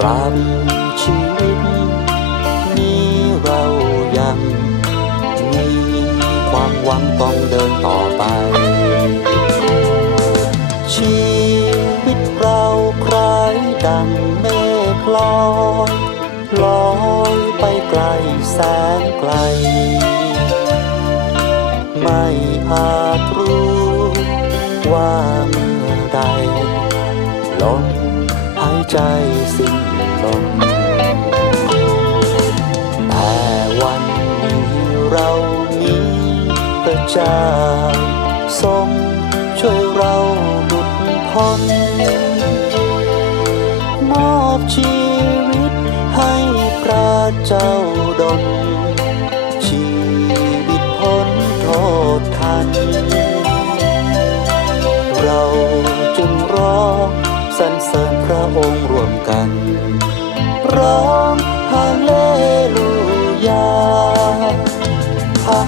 ตรามชีวิต นี้เรายังมีความหวังต้องเดินต่อไป ชีวิตเราคลายดังเมฆลอยลอยไปไกลแสนไกล ไม่อาจรู้ว่าเมื่อใดลมหายใจ เจ้าทรงช่วยเราหลุดพ้นมอบชีวิตให้พระเจ้าดลชีวิตพ้นโทษทัน เราจึงร้องสรรเสริญพระองค์รวมกัน ร้องฮาเลลูยาฮ่า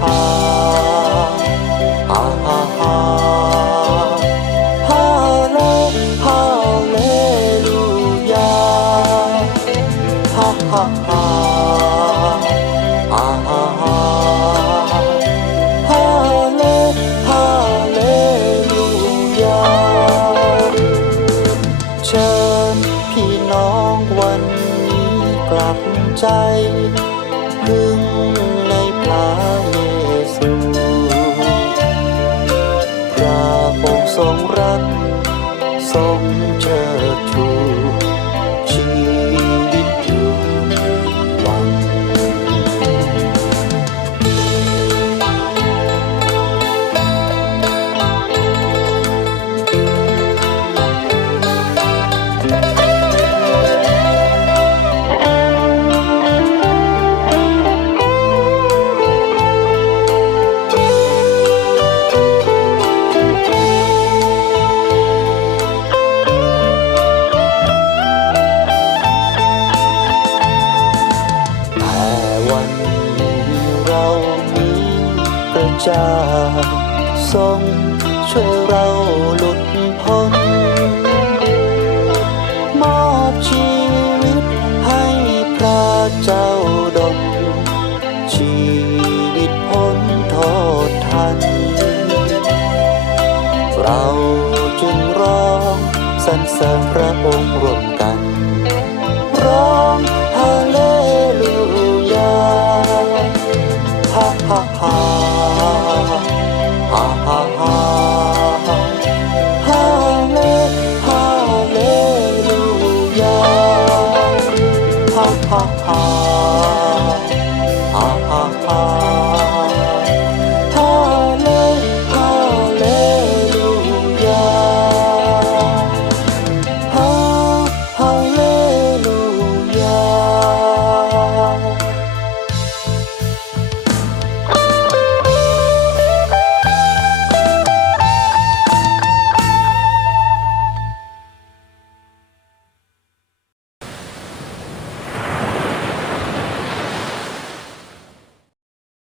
ฮ่ ใจพึ่งในพระเยซูพระองค์ทรงรักทรงเชิดชูชี เจ้าทรงช่วยเราหลุดพ้น มอบชีวิตให้พระเจ้าดลชีวิตพ้นโทษทัน เราจึงร้องสรรเสริญพระองค์ร่วมกัน ร้องฮาเล ha ha